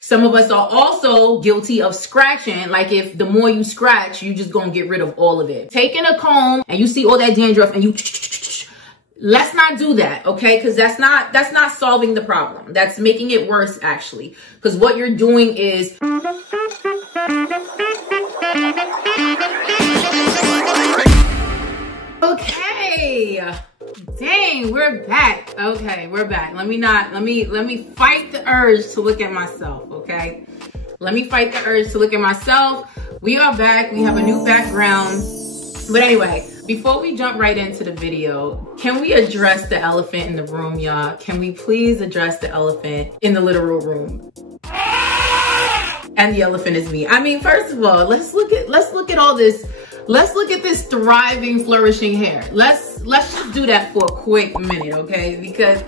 Some of us are also guilty of scratching. Like if the more you scratch, you just gonna get rid of all of it. Taking a comb and you see all that dandruff and you, let's not do that, okay? Because that's not solving the problem. That's making it worse, actually. Because what you're doing is, okay. Dang, we're back. Okay, we're back. Let me fight the urge to look at myself, okay? Let me fight the urge to look at myself. We are back. We have a new background. But anyway, before we jump right into the video, can we address the elephant in the room, y'all? Can we please address the elephant in the literal room? And the elephant is me. I mean, first of all, let's look at all this. Let's look at this thriving, flourishing hair. Let's just do that for a quick minute, okay? Because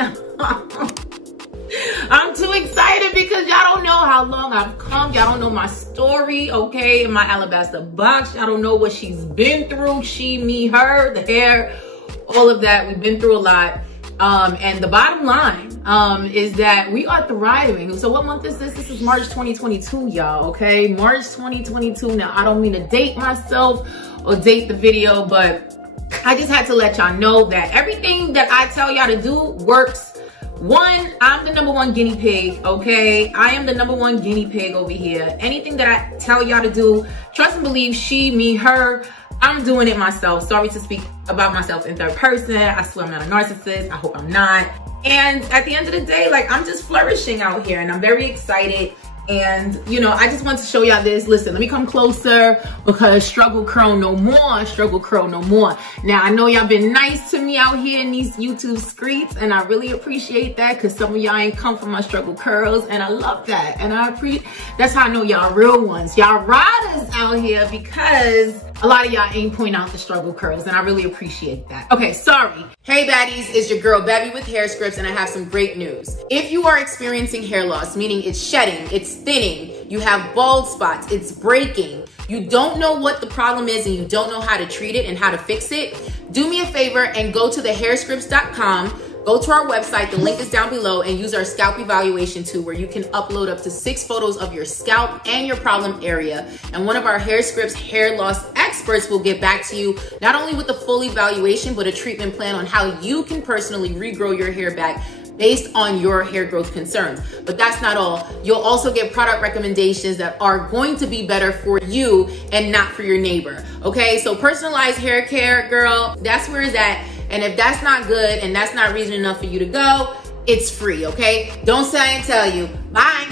I'm too excited because y'all don't know how long I've come. Y'all don't know my story, okay? In my alabaster box, y'all don't know what she's been through. She, me, her, the hair, all of that. We've been through a lot. And the bottom line is that we are thriving. So what month is this? This is March 2022, y'all, okay? March 2022. Now, I don't mean to date myself or date the video, but I just had to let y'all know that everything that I tell y'all to do works. One, I'm the #1 guinea pig, okay? I am the #1 guinea pig over here. Anything that I tell y'all to do, trust and believe, she, me, her, I'm doing it myself. Sorry to speak about myself in third person. I swear I'm not a narcissist. I hope I'm not. And at the end of the day, like, I'm just flourishing out here and I'm very excited. And, you know, I just want to show y'all this. Listen, let me come closer because struggle curl no more, struggle curl no more. Now, I know y'all been nice to me out here in these YouTube streets, and I really appreciate that because some of y'all ain't come from my struggle curls, and I love that. And that's how I know y'all real ones. Y'all riders out here because a lot of y'all ain't point out the struggle curls, and I really appreciate that. Okay, sorry. Hey baddies, it's your girl Baddie with Hairscripts, and I have some great news. If you are experiencing hair loss, meaning it's shedding, it's thinning, you have bald spots, it's breaking, you don't know what the problem is and you don't know how to treat it and how to fix it, do me a favor and go to hairscripts.com. Go to our website, the link is down below, and use our scalp evaluation tool where you can upload up to 6 photos of your scalp and your problem area. And one of our Hairscripts hair loss experts will get back to you, not only with the full evaluation, but a treatment plan on how you can personally regrow your hair back based on your hair growth concerns. But that's not all. You'll also get product recommendations that are going to be better for you and not for your neighbor. Okay, so personalized hair care, girl, that's where it's at. And if that's not good and that's not reason enough for you to go, it's free, okay? Don't say I didn't tell you. Bye.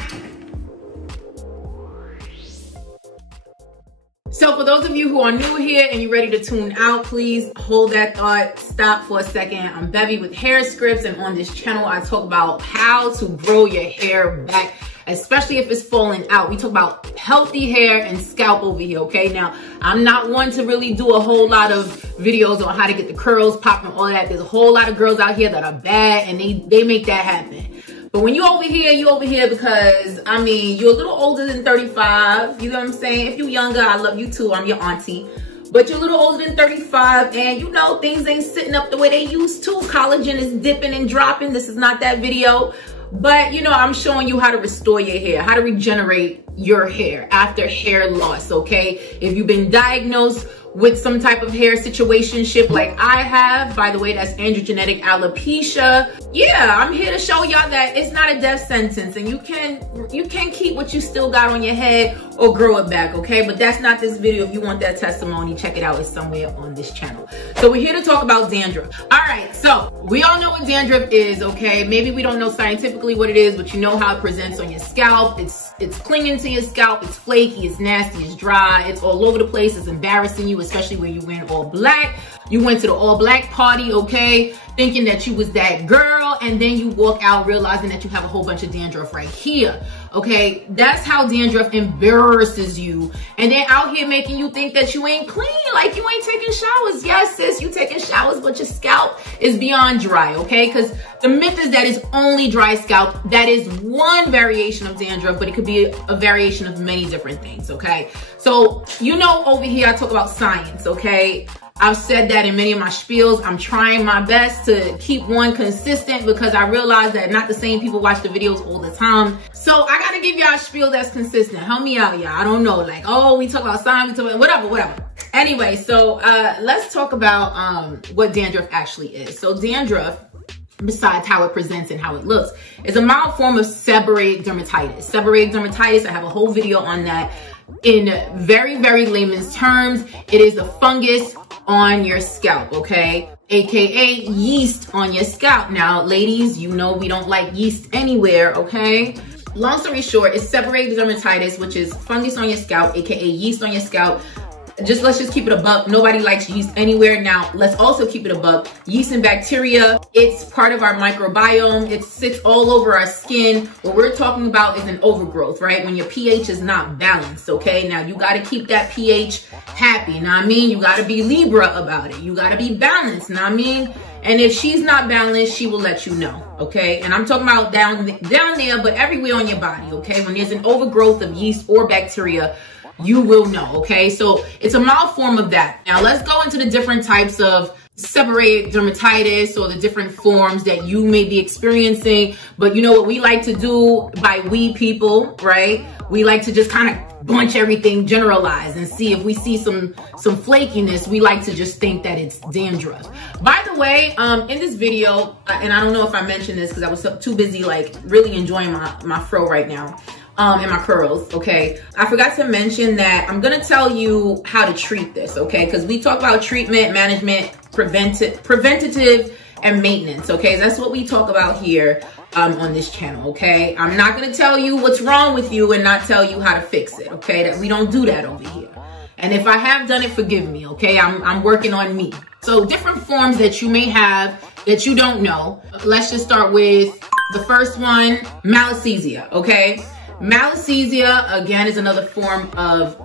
So for those of you who are new here and you're ready to tune out, please hold that thought, stop for a second. I'm Baddie with Hairscripts, and on this channel, I talk about how to grow your hair back, especially if it's falling out. We talk about healthy hair and scalp over here, okay? Now, I'm not one to really do a whole lot of videos on how to get the curls popping, all that. There's a whole lot of girls out here that are bad and they make that happen. But when you over here because, I mean, you're a little older than 35, you know what I'm saying? If you're younger, I love you too, I'm your auntie. But you're a little older than 35 and you know, things ain't sitting up the way they used to. Collagen is dipping and dropping. This is not that video. But, you know, I'm showing you how to restore your hair, how to regenerate your hair after hair loss, okay? If you've been diagnosed with some type of hair situationship like I have, by the way, that's androgenetic alopecia. Yeah, I'm here to show y'all that it's not a death sentence and you can keep what you still got on your head or grow it back, okay? But that's not this video. If you want that testimony, check it out. It's somewhere on this channel. So we're here to talk about dandruff. All right, so we all know what dandruff is, okay? Maybe we don't know scientifically what it is, but you know how it presents on your scalp. It's clinging to your scalp, it's flaky, it's nasty, it's dry, it's all over the place, it's embarrassing you, especially when you wear all black. You went to the all black party, okay, thinking that you was that girl, and then you walk out realizing that you have a whole bunch of dandruff right here, okay? That's how dandruff embarrasses you. And then out here making you think that you ain't clean, like you ain't taking showers. Yes, sis, you taking showers, but your scalp is beyond dry, okay? Because the myth is that it's only dry scalp. That is one variation of dandruff, but it could be a variation of many different things, okay? So, you know, over here I talk about science, okay? I've said that in many of my spiels. I'm trying my best to keep one consistent because I realize that not the same people watch the videos all the time. So I gotta give y'all a spiel that's consistent. Help me out, y'all. I don't know, like, oh, we talk about signs, we talk about whatever. Anyway, so let's talk about what dandruff actually is. So dandruff, besides how it presents and how it looks, is a mild form of seborrheic dermatitis. Seborrheic dermatitis, I have a whole video on that. In very, very layman's terms, it is a fungus on your scalp, okay? AKA yeast on your scalp. Now, ladies, you know we don't like yeast anywhere, okay? Long story short, it's seborrheic dermatitis, which is fungus on your scalp, AKA yeast on your scalp. Let's just keep it a buck. Nobody likes yeast anywhere. Now, let's also keep it a buck. Yeast and bacteria, it's part of our microbiome. It sits all over our skin. What we're talking about is an overgrowth, right? When your pH is not balanced, okay? Now, you got to keep that pH happy, you know what I mean? You got to be Libra about it. You got to be balanced, you know what I mean? And if she's not balanced, she will let you know, okay? And I'm talking about down there, but everywhere on your body, okay? When there's an overgrowth of yeast or bacteria, you will know, okay? So it's a mild form of that. Now let's go into the different types of seborrheic dermatitis or the different forms that you may be experiencing. But you know what we like to do by we people, right? We like to just kind of bunch everything, generalize, and see if we see some flakiness. We like to just think that it's dandruff. By the way, in this video, and I don't know if I mentioned this because I was too busy like really enjoying my fro right now. And my curls, okay? I forgot to mention that I'm gonna tell you how to treat this, okay? Because we talk about treatment, management, preventative, and maintenance, okay? That's what we talk about here on this channel, okay? I'm not gonna tell you what's wrong with you and not tell you how to fix it, okay? That we don't do that over here. And if I have done it, forgive me, okay? I'm working on me. So different forms that you may have that you don't know. Let's just start with the first one, malassezia, okay? Malassezia, again, is another form of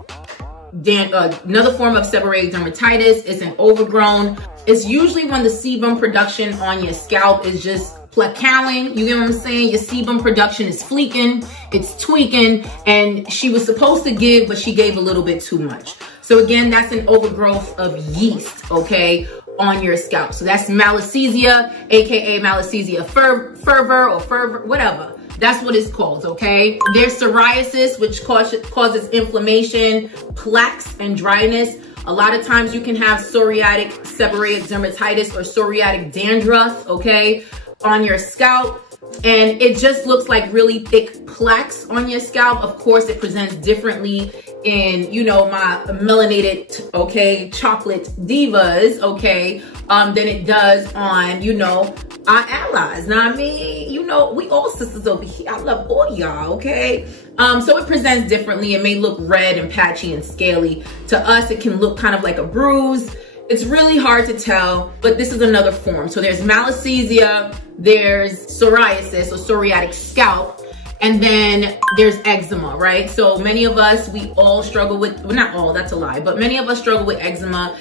seborrheic dermatitis. It's an overgrown. It's usually when the sebum production on your scalp is just plateauing. You get what I'm saying? Your sebum production is fleeking, it's tweaking, and she was supposed to give, but she gave a little bit too much. So again, that's an overgrowth of yeast, okay, on your scalp. So that's malassezia, AKA malassezia fervor, whatever. That's what it's called, okay? There's psoriasis, which causes inflammation, plaques, and dryness. A lot of times you can have psoriatic seborrheic dermatitis or psoriatic dandruff, okay, on your scalp. And it just looks like really thick plaques on your scalp. Of course, it presents differently in, you know, my melanated, okay, chocolate divas, okay, than it does on, you know, our allies. Now, I mean, you know, we all sisters over here. I love all y'all, okay? So it presents differently. It may look red and patchy and scaly. To us, it can look kind of like a bruise. It's really hard to tell, but this is another form. So there's malassezia, there's psoriasis or psoriatic scalp, and then there's eczema, right? So many of us, we all struggle with, well, not all, that's a lie, but many of us struggle with eczema.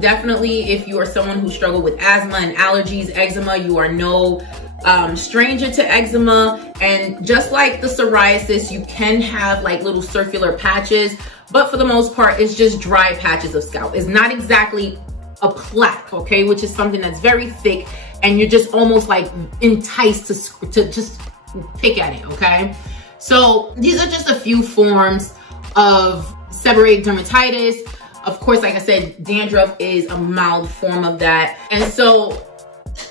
Definitely if you are someone who struggle with asthma and allergies, eczema, you are no stranger to eczema. And just like the psoriasis, you can have like little circular patches, but for the most part, it's just dry patches of scalp. It's not exactly a plaque, okay? Which is something that's very thick and you're just almost like enticed to just pick at it, okay? So these are just a few forms of seborrheic dermatitis. Of course, like I said, dandruff is a mild form of that. And so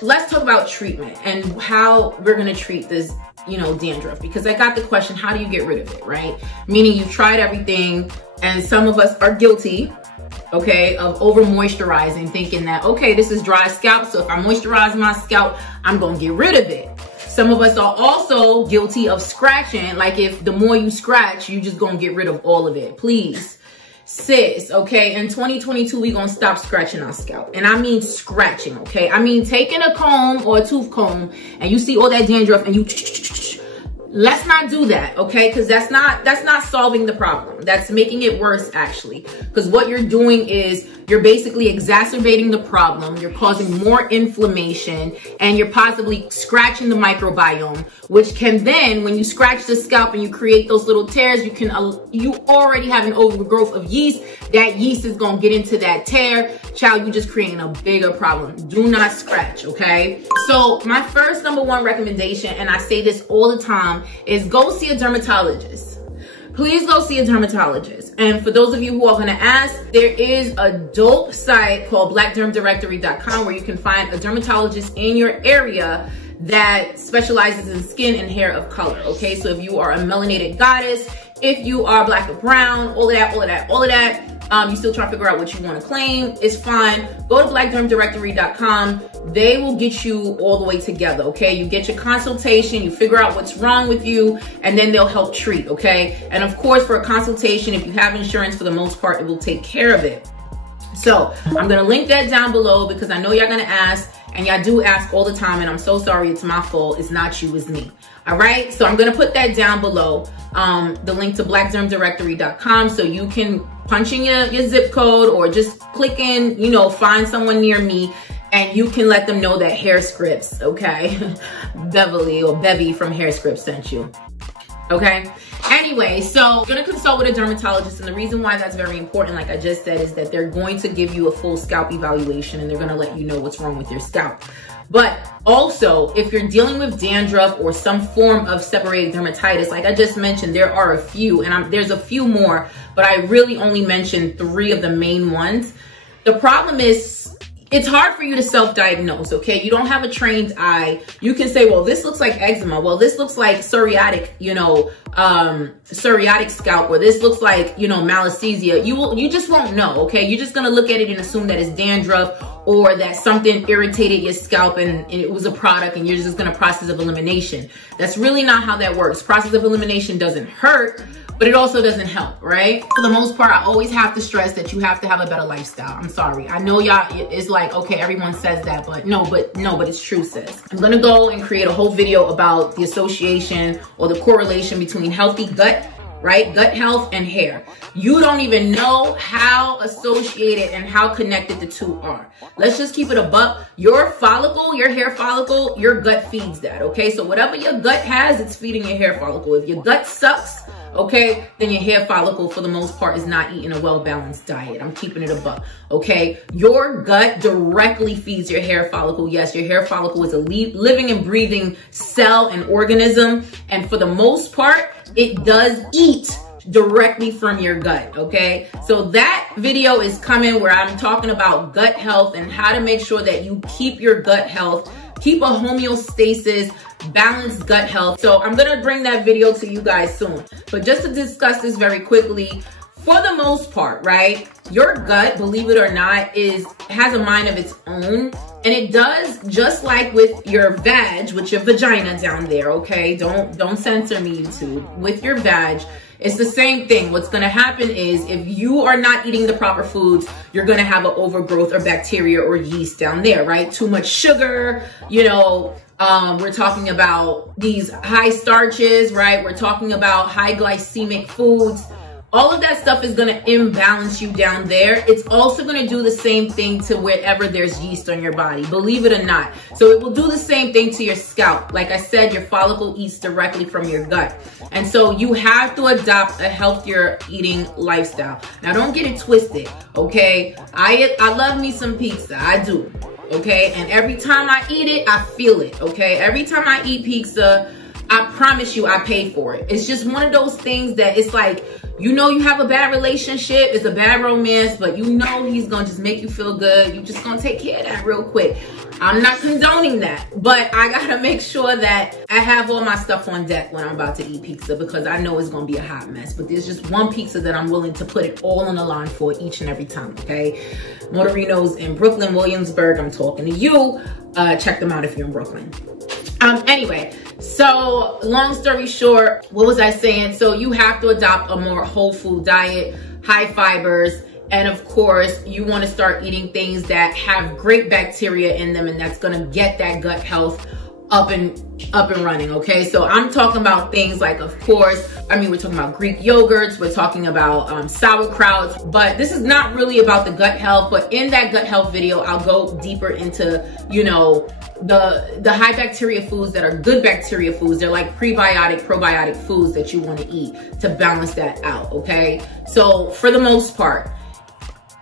let's talk about treatment and how we're gonna treat this, you know, dandruff, because I got the question, how do you get rid of it, right? Meaning you've tried everything, and some of us are guilty, okay, of over moisturizing, thinking that, okay, this is dry scalp, so if I moisturize my scalp, I'm gonna get rid of it. Some of us are also guilty of scratching, like if the more you scratch, you just gonna get rid of all of it. Please, sis, okay, in 2022, we gonna stop scratching our scalp. And I mean scratching, okay? I mean taking a comb or a tooth comb and you see all that dandruff and you Let's not do that, okay? Because that's not solving the problem. That's making it worse, actually. Because what you're doing is you're basically exacerbating the problem. You're causing more inflammation, and you're possibly scratching the microbiome, which can then, when you scratch the scalp and you create those little tears, you already have an overgrowth of yeast. That yeast is gonna get into that tear. Child, you just creating a bigger problem. Do not scratch, okay? So my first #1 recommendation, and I say this all the time, is go see a dermatologist. Please go see a dermatologist. And for those of you who are gonna ask, there is a dope site called blackdermdirectory.com where you can find a dermatologist in your area that specializes in skin and hair of color, okay? So if you are a melanated goddess, if you are black or brown, all of that, you still trying to figure out what you want to claim, it's fine. Go to blackdermdirectory.com. They will get you all the way together, okay? You get your consultation, you figure out what's wrong with you, and then they'll help treat, okay? And of course, for a consultation, if you have insurance, for the most part, it will take care of it. So I'm gonna link that down below because I know y'all gonna ask, and y'all do ask all the time, and I'm so sorry, it's my fault. It's not you, it's me. All right, so I'm gonna put that down below, the link to blackdermdirectory.com, so you can punch in your zip code or just click in, you know, find someone near me, and you can let them know that Hairscripts, okay? Beverly or Bevy from Hairscripts sent you, okay? Anyway, so you're gonna consult with a dermatologist, and the reason why that's very important, like I just said, is that they're going to give you a full scalp evaluation, and they're gonna let you know what's wrong with your scalp. But also, if you're dealing with dandruff or some form of seborrheic dermatitis, like I just mentioned, there are a few, and there's a few more, but I really only mentioned 3 of the main ones. The problem is, it's hard for you to self-diagnose, okay? You don't have a trained eye. You can say, well, this looks like eczema. Well, this looks like psoriatic, you know, psoriatic scalp, or this looks like, you know, malassezia. You just won't know, okay? You're just gonna look at it and assume that it's dandruff, or that something irritated your scalp and it was a product, and you're just gonna process of elimination. That's really not how that works. Process of elimination doesn't hurt, but it also doesn't help, right? For the most part, I always have to stress that you have to have a better lifestyle. I'm sorry. I know y'all, it's like, okay, everyone says that, but no, but it's true, sis. I'm gonna go and create a whole video about the association or the correlation between healthy gut, right? Gut health and hair. You don't even know how associated and how connected the two are. Let's just keep it a buck. Your follicle, your hair follicle, your gut feeds that, okay? So whatever your gut has, it's feeding your hair follicle. If your gut sucks, okay, then your hair follicle, for the most part, is not eating a well-balanced diet. I'm keeping it a buck, okay? Your gut directly feeds your hair follicle. Yes, your hair follicle is a living and breathing cell and organism, and for the most part, it does eat directly from your gut, okay? So that video is coming where I'm talking about gut health and how to make sure that you keep your gut health, keep a homeostasis, balanced gut health. So I'm gonna bring that video to you guys soon. But just to discuss this very quickly, for the most part, right, your gut, believe it or not, has a mind of its own. And it does, just like with your vag, with your vagina down there, okay? Don't censor me, YouTube. With your vag, it's the same thing. What's gonna happen is if you are not eating the proper foods, you're gonna have an overgrowth or bacteria or yeast down there, right? Too much sugar, you know, we're talking about these high starches, right? We're talking about high glycemic foods. All of that stuff is gonna imbalance you down there. It's also gonna do the same thing to wherever there's yeast on your body, believe it or not. So it will do the same thing to your scalp. Like I said, your follicle eats directly from your gut. And so you have to adopt a healthier eating lifestyle. Now don't get it twisted, okay? I love me some pizza, I do, okay? And every time I eat it, I feel it, okay? Every time I eat pizza, I promise you I pay for it. It's just one of those things that it's like, you know you have a bad relationship, it's a bad romance, but you know he's gonna just make you feel good. You just gonna take care of that real quick. I'm not condoning that, but I gotta make sure that I have all my stuff on deck when I'm about to eat pizza, because I know it's gonna be a hot mess. But there's just one pizza that I'm willing to put it all on the line for each and every time, okay? Motorino's in Brooklyn, Williamsburg, I'm talking to you. Check them out if you're in Brooklyn. Anyway, so long story short, what was I saying? So you have to adopt a more whole food diet, high fibers, and of course, you want to start eating things that have great bacteria in them, and that's going to get that gut health up and running, okay? So I'm talking about things like, of course, I mean, we're talking about Greek yogurts, we're talking about sauerkrauts, but this is not really about the gut health. But in that gut health video, I'll go deeper into, you know, the high bacteria foods that are good bacteria foods. They're like prebiotic, probiotic foods that you want to eat to balance that out, okay? So for the most part,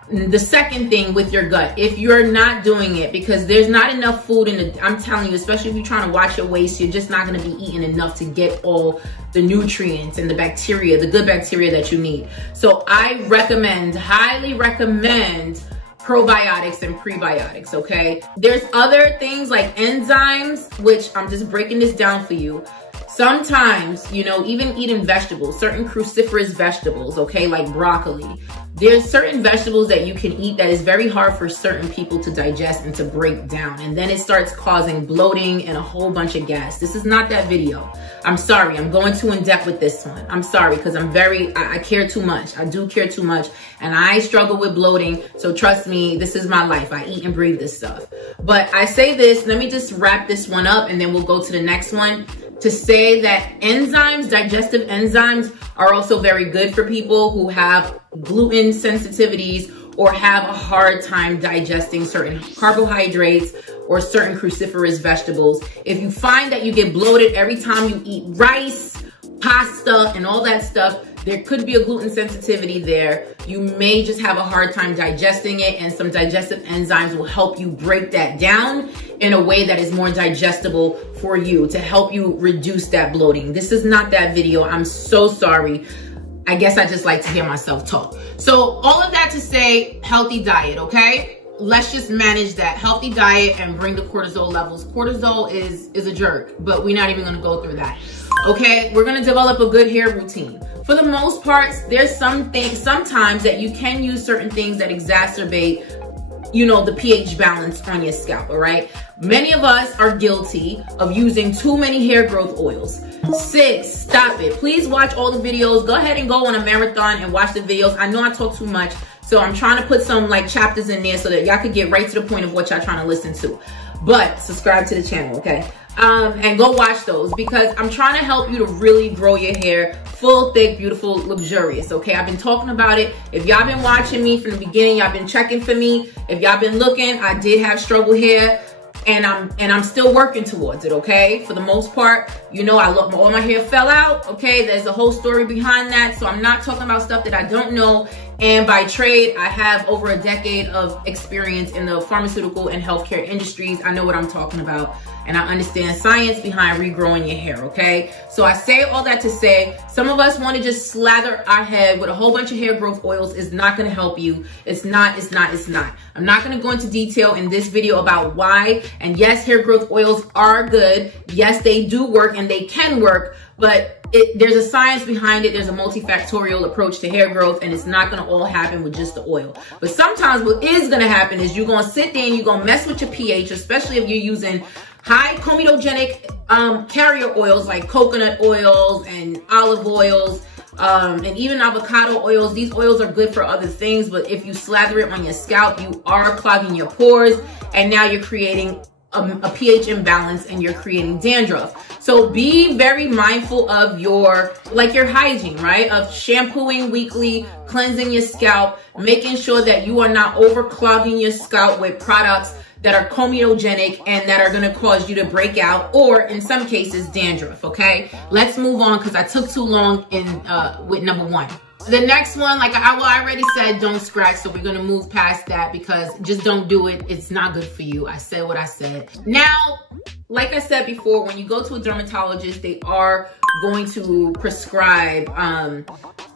the second thing with your gut, if you're not doing it because there's not enough food in the, I'm telling you, especially if you're trying to watch your weight, you're just not going to be eating enough to get all the nutrients and the bacteria, the good bacteria that you need. So I recommend, highly recommend probiotics and prebiotics, okay? There's other things like enzymes, which I'm just breaking this down for you. Sometimes, you know, even eating vegetables, certain cruciferous vegetables, okay, like broccoli. There's certain vegetables that you can eat that is very hard for certain people to digest and to break down. And then it starts causing bloating and a whole bunch of gas. This is not that video. I'm sorry, I'm going too in depth with this one. I'm sorry, because I care too much. I do care too much. And I struggle with bloating. So trust me, this is my life. I eat and breathe this stuff. But I say this, let me just wrap this one up and then we'll go to the next one. To say that enzymes, digestive enzymes, are also very good for people who have gluten sensitivities or have a hard time digesting certain carbohydrates or certain cruciferous vegetables. If you find that you get bloated every time you eat rice, pasta, and all that stuff, there could be a gluten sensitivity there. You may just have a hard time digesting it, and some digestive enzymes will help you break that down in a way that is more digestible for you to help you reduce that bloating. This is not that video. I'm so sorry. I guess I just like to hear myself talk. So all of that to say, healthy diet, okay? Let's just manage that healthy diet and bring the cortisol levels. Cortisol is a jerk, but we're not even gonna go through that. Okay, we're gonna develop a good hair routine. For the most part, there's some things, sometimes that you can use certain things that exacerbate, you know, the pH balance on your scalp, all right? Many of us are guilty of using too many hair growth oils. Sis, stop it. Please watch all the videos. Go ahead and go on a marathon and watch the videos. I know I talk too much, so I'm trying to put some like chapters in there so that y'all could get right to the point of what y'all trying to listen to. But subscribe to the channel, okay? And go watch those because I'm trying to help you to really grow your hair full, thick, beautiful, luxurious, okay? I've been talking about it. If y'all been watching me from the beginning, y'all been checking for me. If y'all been looking, I did have struggle hair and I'm still working towards it, okay? For the most part, you know, all my hair fell out, okay? There's a whole story behind that, so I'm not talking about stuff that I don't know. And by trade, I have over a decade of experience in the pharmaceutical and healthcare industries. I know what I'm talking about. And I understand science behind regrowing your hair, okay? So I say all that to say, some of us want to just slather our head with a whole bunch of hair growth oils. It's not going to help you. It's not. I'm not going to go into detail in this video about why. And yes, hair growth oils are good. Yes, they do work and they can work, but there's a science behind it. There's a multifactorial approach to hair growth, and it's not going to all happen with just the oil. But sometimes what is going to happen is you're going to sit there and you're going to mess with your pH, especially if you're using high comedogenic carrier oils like coconut oils and olive oils and even avocado oils. These oils are good for other things, but if you slather it on your scalp, you are clogging your pores, and now you're creating a pH imbalance and you're creating dandruff. So be very mindful of your hygiene, right? Of shampooing weekly, cleansing your scalp, making sure that you are not overclogging your scalp with products that are comedogenic and that are going to cause you to break out, or in some cases dandruff, okay? Let's move on because I took too long with number one. The next one, like I already said, don't scratch, so we're gonna move past that because just don't do it. It's not good for you. I said what I said. Now, like I said before, when you go to a dermatologist, they are going to prescribe an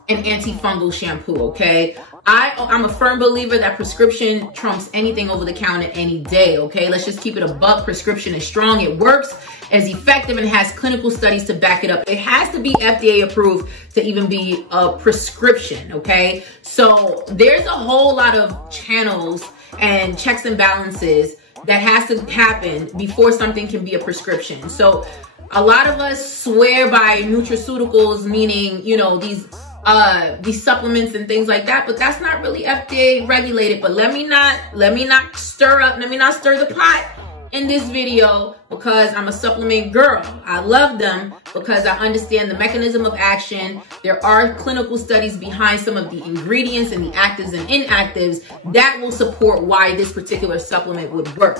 antifungal shampoo, okay? I'm a firm believer that prescription trumps anything over the counter any day, okay? Let's just keep it a buck. Prescription is strong, it works, is effective, and has clinical studies to back it up. It has to be FDA approved to even be a prescription, okay? So there's a whole lot of channels and checks and balances that has to happen before something can be a prescription. So a lot of us swear by nutraceuticals, meaning, you know, these supplements and things like that, but that's not really FDA regulated. But let me not stir the pot in this video because I'm a supplement girl. I love them because I understand the mechanism of action. There are clinical studies behind some of the ingredients and the actives and inactives that will support why this particular supplement would work.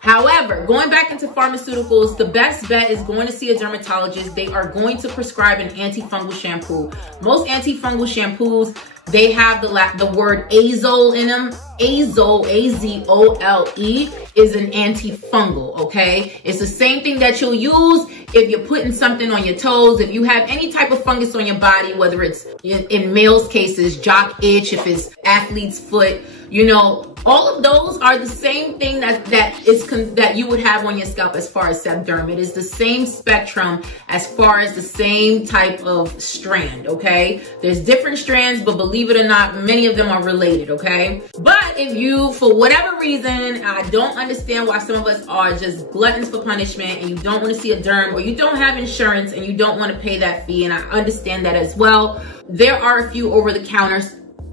However, going back into pharmaceuticals, the best bet is going to see a dermatologist. They are going to prescribe an antifungal shampoo. Most antifungal shampoos, they have the word azole in them. Azole, A-Z-O-L-E, is an antifungal, okay? It's the same thing that you'll use if you're putting something on your toes. If you have any type of fungus on your body, whether it's in males' cases, jock itch, if it's athlete's foot, you know, all of those are the same thing that you would have on your scalp as far as sebderm. It is the same spectrum as far as the same type of strand, okay? There's different strands, but believe it or not, many of them are related, okay? But if you, for whatever reason, I don't understand why some of us are just gluttons for punishment and you don't want to see a derm, or you don't have insurance and you don't want to pay that fee, and I understand that as well. There are a few over-the-counter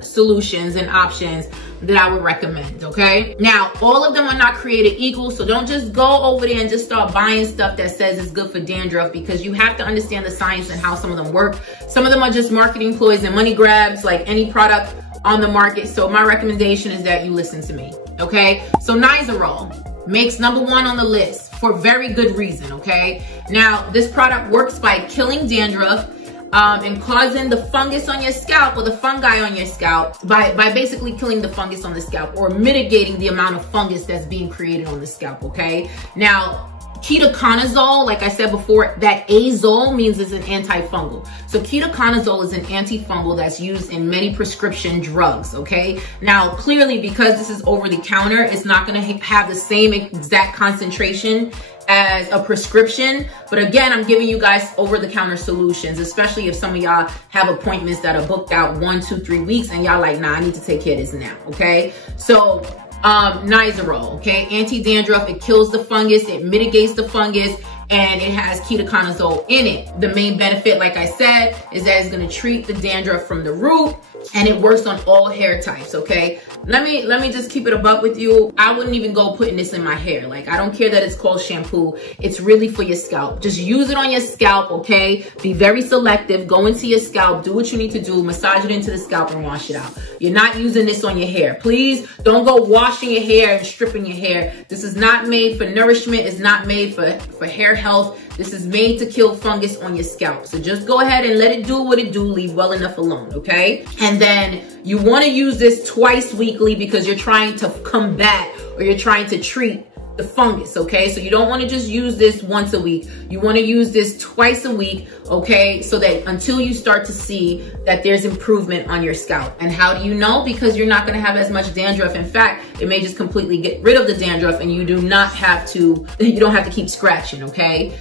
solutions and options that I would recommend, okay? Now, all of them are not created equal, so don't just go over there and just start buying stuff that says it's good for dandruff, because you have to understand the science and how some of them work. Some of them are just marketing ploys and money grabs, like any product on the market. So my recommendation is that you listen to me, okay? So Nizoral makes #1 on the list for very good reason, okay? Now, this product works by killing dandruff, and causing the fungus on your scalp, or the fungi on your scalp, by basically killing the fungus on the scalp, or mitigating the amount of fungus that's being created on the scalp, okay? Now, ketoconazole, like I said before, that azole means it's an antifungal. So ketoconazole is an antifungal that's used in many prescription drugs, okay? Now, clearly, because this is over the counter, it's not gonna have the same exact concentration as a prescription. But again, I'm giving you guys over-the-counter solutions, especially if some of y'all have appointments that are booked out 1, 2, 3 weeks and y'all like, nah, I need to take care of this now, okay? So Nizoral, okay? Anti-dandruff, it kills the fungus, it mitigates the fungus, and it has ketoconazole in it. The main benefit, like I said, is that it's gonna treat the dandruff from the root, and it works on all hair types, okay? Let me just keep it a buck with you. I wouldn't even go putting this in my hair. Like, I don't care that it's called shampoo. It's really for your scalp. Just use it on your scalp, okay? Be very selective. Go into your scalp. Do what you need to do. Massage it into the scalp and wash it out. You're not using this on your hair. Please don't go washing your hair and stripping your hair. This is not made for nourishment. It's not made for hair health. This is made to kill fungus on your scalp. So just go ahead and let it do what it do. Leave well enough alone, okay? And then you want to use this twice weekly because you're trying to combat, or you're trying to treat the fungus, okay? So you don't want to just use this once a week. You want to use this twice a week, okay? So that until you start to see that there's improvement on your scalp. And how do you know? Because you're not going to have as much dandruff. In fact, it may just completely get rid of the dandruff, and you don't have to keep scratching, okay?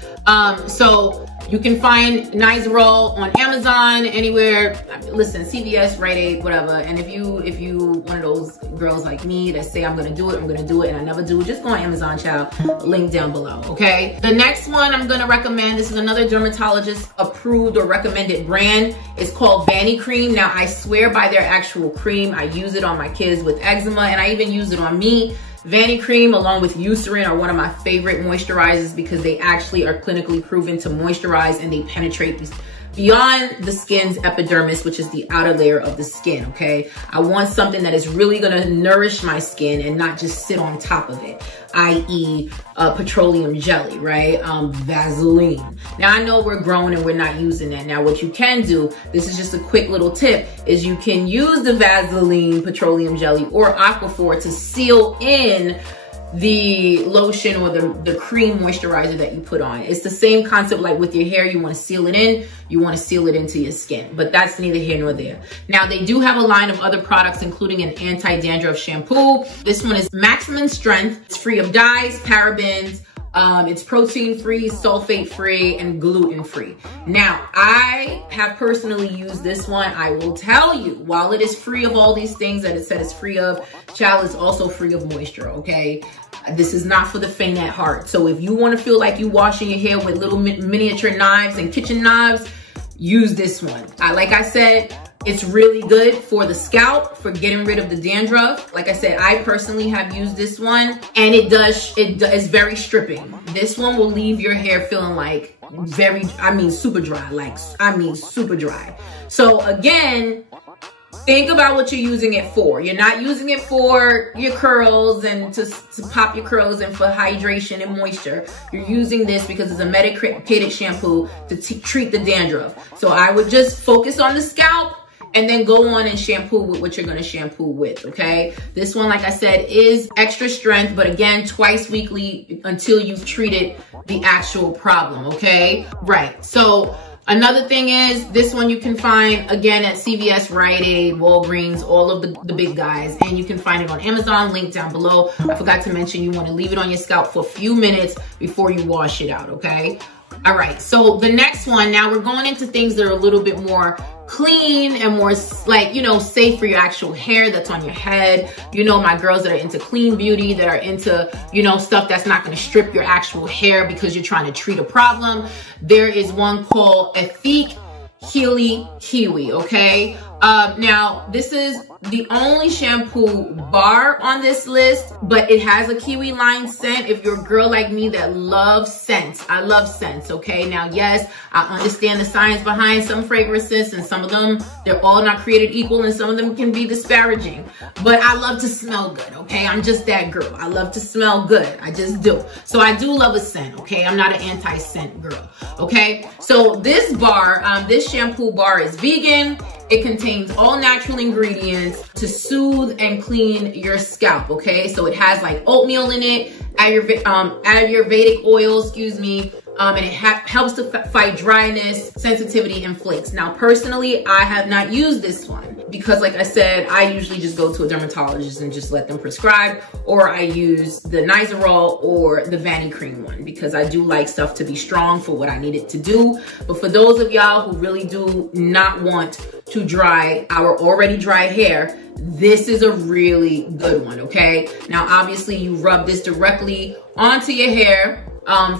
So you can find Nizoral on Amazon, anywhere. Listen, CVS, Rite Aid, whatever. And if you one of those girls like me that say I'm gonna do it, and I never do, just go on Amazon, child. Link down below, okay? The next one I'm gonna recommend, this is another dermatologist approved or recommended brand. It's called Vanicream. Now, I swear by their actual cream. I use it on my kids with eczema, and I even use it on me. Vanicream, along with Eucerin, are one of my favorite moisturizers because they actually are clinically proven to moisturize, and they penetrate beyond the skin's epidermis, which is the outer layer of the skin, okay? I want something that is really gonna nourish my skin and not just sit on top of it, i.e. Petroleum jelly, right? Vaseline. Now, I know we're grown and we're not using that. Now, what you can do, this is just a quick little tip, is you can use the Vaseline, petroleum jelly, or Aquaphor to seal in the lotion or the cream moisturizer that you put on. It's the same concept like with your hair. You want to seal it in, you want to seal it into your skin, but that's neither here nor there. Now, they do have a line of other products, including an anti-dandruff shampoo. This one is maximum strength. It's free of dyes, parabens, it's protein-free, sulfate-free, and gluten-free. Now, I have personally used this one. I will tell you, while it is free of all these things that it said it's free of, child, is also free of moisture, okay? This is not for the faint at heart. So if you want to feel like you washing your hair with little miniature knives and kitchen knives, use this one. Like I said, it's really good for the scalp, for getting rid of the dandruff. Like I said, I personally have used this one, and it is very stripping. This one will leave your hair feeling like super dry, super dry. So again, think about what you're using it for. You're not using it for your curls and to pop your curls and for hydration and moisture. You're using this because it's a medicated shampoo to treat the dandruff. So I would just focus on the scalp and then go on and shampoo with what you're gonna shampoo with, okay? This one, like I said, is extra strength, but again, twice weekly until you've treated the actual problem, okay? Right, so another thing is, this one you can find, again, at CVS, Rite Aid, Walgreens, all of the big guys, and you can find it on Amazon, link down below. I forgot to mention you wanna leave it on your scalp for a few minutes before you wash it out, okay? All right, so the next one, now we're going into things that are a little bit more clean and more like, you know, safe for your actual hair that's on your head. You know, my girls that are into clean beauty, that are into, you know, stuff that's not going to strip your actual hair because you're trying to treat a problem. There is one called Ethique Healy Kiwi, okay? Now, this is the only shampoo bar on this list, but it has a kiwi line scent. If you're a girl like me that loves scents, I love scents, okay? Now, yes, I understand the science behind some fragrances, and some of them, they're all not created equal, and some of them can be disparaging, but I love to smell good, okay? I'm just that girl. I love to smell good. I just do. So I do love a scent, okay? I'm not an anti-scent girl, okay? So this bar, this shampoo bar is vegan. It contains all natural ingredients to soothe and clean your scalp, okay? So it has like oatmeal in it, Ayurvedic oil, excuse me, and it helps to fight dryness, sensitivity, and flakes. Now, personally, I have not used this one because, like I said, I usually just go to a dermatologist and just let them prescribe, or I use the Nizoral or the Vanity Cream one because I do like stuff to be strong for what I need it to do. But for those of y'all who really do not want to dry our already dry hair, this is a really good one, okay? Now, obviously, you rub this directly onto your hair,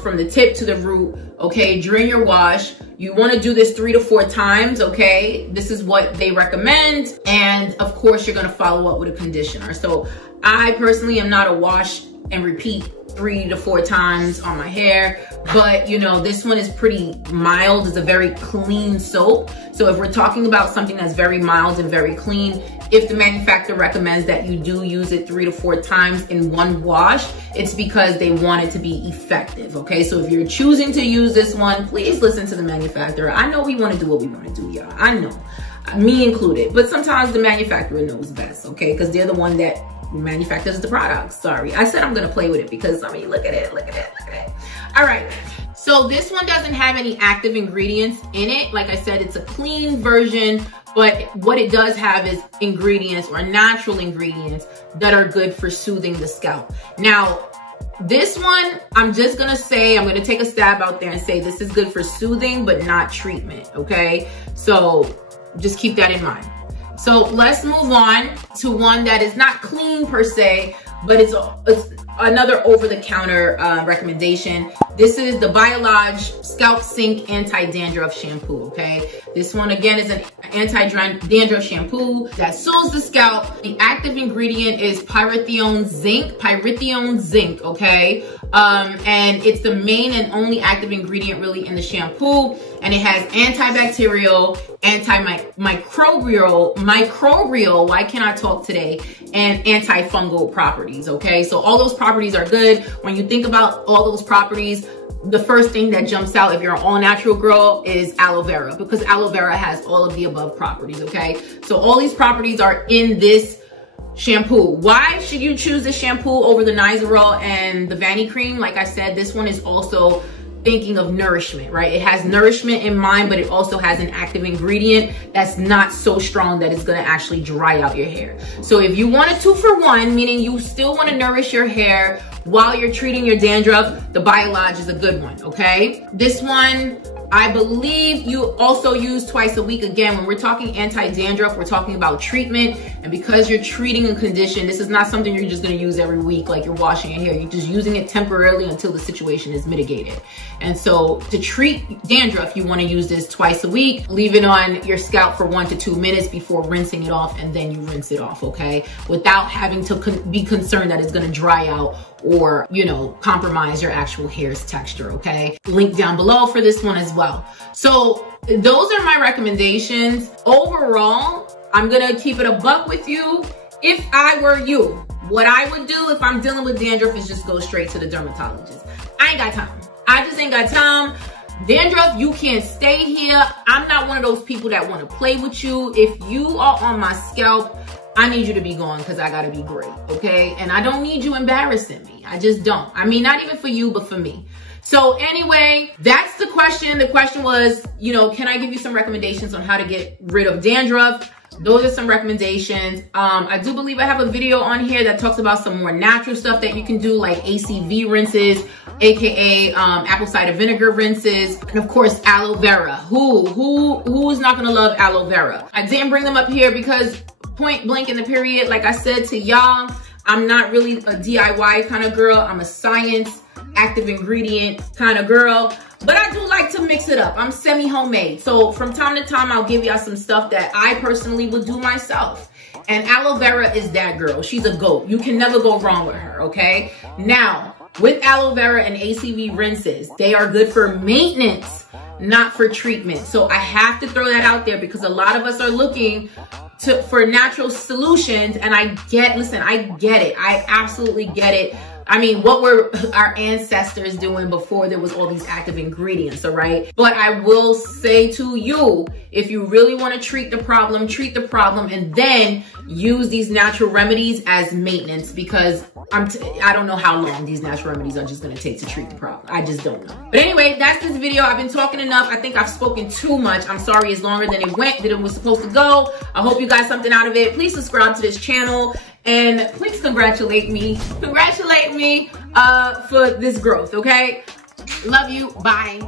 from the tip to the root, okay, during your wash. You want to do this 3 to 4 times, okay? This is what they recommend. And of course, you're going to follow up with a conditioner. So I personally am not a wash and repeat 3 to 4 times on my hair, but you know, this one is pretty mild. It's a very clean soap. So if we're talking about something that's very mild and very clean, if the manufacturer recommends that you do use it 3 to 4 times in one wash, it's because they want it to be effective, okay? So if you're choosing to use this one, please listen to the manufacturer. I know we want to do what we want to do, y'all. I know, me included, but sometimes the manufacturer knows best, okay? Because they're the one that manufactures the product. Sorry, I said I'm gonna play with it because, I mean, look at it, look at it, look at it. All right, so this one doesn't have any active ingredients in it. Like I said, it's a clean version, but what it does have is ingredients or natural ingredients that are good for soothing the scalp. Now, this one, I'm just gonna say, I'm gonna take a stab out there and say this is good for soothing, but not treatment, okay? So just keep that in mind. So let's move on to one that is not clean per se, but it's another over-the-counter recommendation. This is the Biolage Scalp Sync Anti-Dandruff Shampoo, okay? This one, again, is an anti-dandruff shampoo that soothes the scalp. The active ingredient is pyrithione zinc, okay? And it's the main and only active ingredient really in the shampoo. And it has antibacterial, antimicrobial, why can't I talk today, and antifungal properties, okay? So all those properties are good. When you think about all those properties, the first thing that jumps out if you're an all-natural girl is aloe vera, because aloe vera has all of the above properties, okay? So all these properties are in this shampoo. Why should you choose this shampoo over the Nizoral and the Vanity Cream? Like I said, this one is also thinking of nourishment, right? It has nourishment in mind, but it also has an active ingredient that's not so strong that it's gonna actually dry out your hair. So if you want a 2-for-1, meaning you still wanna nourish your hair while you're treating your dandruff, the Biolage is a good one, okay? This one, I believe you also use twice a week. Again, when we're talking anti-dandruff, we're talking about treatment. And because you're treating a condition, this is not something you're just gonna use every week like you're washing your hair. You're just using it temporarily until the situation is mitigated. And so to treat dandruff, you wanna use this twice a week. Leave it on your scalp for 1 to 2 minutes before rinsing it off, and then you rinse it off, okay? Without having to be concerned that it's gonna dry out or, you know, compromise your actual hair's texture, okay? Link down below for this one as well. So those are my recommendations. Overall, I'm gonna keep it a buck with you. If I were you, what I would do if I'm dealing with dandruff is just go straight to the dermatologist. I ain't got time. I just ain't got time. Dandruff, you can't stay here. I'm not one of those people that want to play with you. If you are on my scalp, I need you to be gone because I gotta be great, okay? And I don't need you embarrassing me. I just don't. I mean, not even for you, but for me. So anyway, that's the question. The question was, you know, can I give you some recommendations on how to get rid of dandruff? Those are some recommendations. I do believe I have a video on here that talks about some more natural stuff that you can do, like ACV rinses, aka apple cider vinegar rinses, and of course aloe vera. Who is not gonna love aloe vera? I didn't bring them up here because point blank in the period, like I said to y'all, I'm not really a DIY kind of girl. I'm a science, active ingredient kind of girl, but I do like to mix it up. I'm semi-homemade. So from time to time, I'll give y'all some stuff that I personally would do myself. And aloe vera is that girl. She's a goat. You can never go wrong with her, okay? Now, with aloe vera and ACV rinses, they are good for maintenance, not for treatment. So I have to throw that out there because a lot of us are looking for natural solutions, and I get it. I absolutely get it. I mean, what were our ancestors doing before there was all these active ingredients, all right? But I will say to you, if you really want to treat the problem, and then use these natural remedies as maintenance, because I don't know how long these natural remedies are just going to take to treat the problem. I just don't know. But anyway, that's this video. I've been talking enough. I think I've spoken too much. I'm sorry it's longer than it was supposed to go. I hope you got something out of it. Please subscribe to this channel. And please congratulate me for this growth, okay? Love you. Bye.